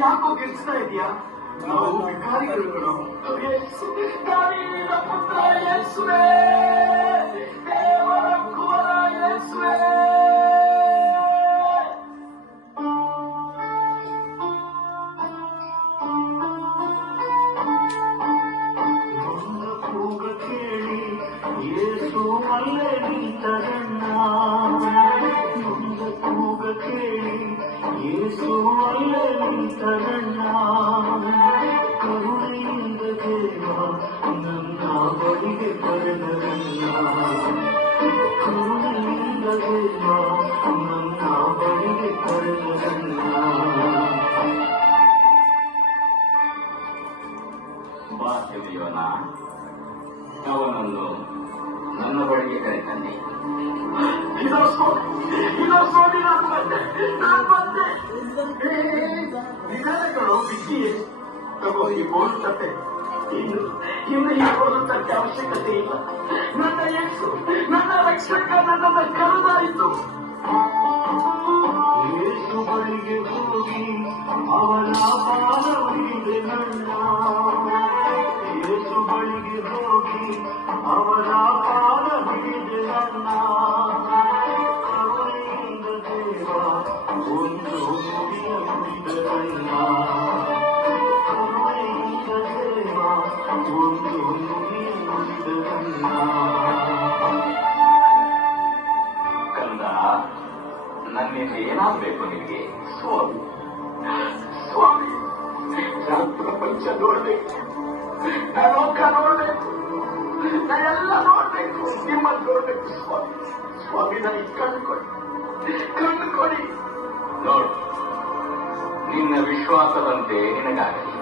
ಯಾಕೋ ಗೆಲ್ಸ್ತಾ ಇದೆಯಾ? ನಾವು ವಿಕಾರಿಗಳು. ಪುತ್ರ ಯೇಸುವೇ, ದೇವರ ಕುವರ ಯೇಸುವೇ. ಕೂಗ ಕೇಳಿ ಯೇಸು ಅಲ್ಲೇ ನಿಂತರಣ್ಣ. ಕೂಗ ಕೇಳಿ ಯೇಸು ಅಲ್ಲೇ ನಿಂತರಣ್ಣ. ಕರುಣೆಯಿಂದ ದೇವ ನನ್ನ ಬಳಿಗೆ ಕರೆದರಣ್ಣ. ಕರುಣೆಯಿಂದ ದೇವ ನನ್ನ ಬಳಿಗೆ ಕರೆದರಣ್ಣ. ಬಾಸ್ಯವನ ಅವನನ್ನು ನನ್ನ ಬಳಿಗೆ ಕರೆತಂದೆ. ಇದೋ ಸ್ವಾಮಿ, ನಾನು ಬಂದೆ. ವಿಧಾನಗಳು ಬಿಟ್ಟಿಯೇ ತಗೋ ಈ ಬೋಲ್ ತಟ್ಟೆ. ಇನ್ನು ಈ ಬೋಲ್ ತಟ್ಟೆ ಅವಶ್ಯಕತೆ ಇಲ್ಲ. ನನ್ನ ಯೇಸು, ನನ್ನ ರಕ್ಷಕ ನನ್ನನ್ನು ಕರೆದಾಯಿತು. ಯೇಸು ಬಳಿಗೆ ಹೋಗಿ ಅವನ ಪಾದವಿದೆ ನನ್ನ. ಯೇಸು ಬಳಿಗೆ ಹೋಗಿ ಅವನ ಪಾದವಿದೆ ನನ್ನ. ಕರುಣೆಯಿಂದ ದೇವ ಒಂದು ನುಡಿಯ ನುಡಿದರಲ್ಲ. ಕರುಣೆಯಿಂದ ದೇವ ಒಂದು ನುಡಿಯ ನುಡಿದರಲ್ಲ. ಕಂದ, ನನ್ನಿಂದ ಏನಾಗಬೇಕು ನಿನಗೆ? ಸ್ವಾಮಿ, ನಾನು ಪ್ರಪಂಚ ನೋಡ್ಬೇಕು, ನಾನು ಲೋಕ ನೋಡ್ಬೇಕು, ನಾನೆಲ್ಲ ನೋಡ್ಬೇಕು, ನಿಮ್ಮನ್ನು ನೋಡ್ಬೇಕು ಸ್ವಾಮಿ. ನನಗೆ ಕಣ್ಣು ಕೊಡಿ, ಕಣ್ಣು ಕೊಡಿ. ನೋಡು, ನಿನ್ನ ವಿಶ್ವಾಸದಂತೆ ನಿನಗಾಗಲಿ.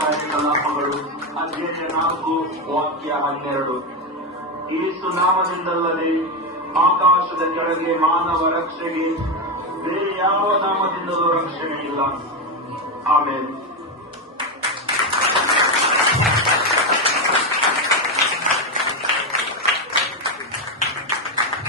ಕಾರ್ಯಕಲಾಪಗಳು ಅಧ್ಯಾಯ 4 ವಾಕ್ಯ 12. ಯೇಸು ನಾಮದಿಂದಲ್ಲದೆ ಆಕಾಶದ ಕೆಳಗೆ ಮಾನವ ರಕ್ಷೆಗೆ ಬೇರೆ ಯಾವ ನಾಮದಿಂದಲೂ ರಕ್ಷಣೆ ಇಲ್ಲ. ಆಮೇಲೆ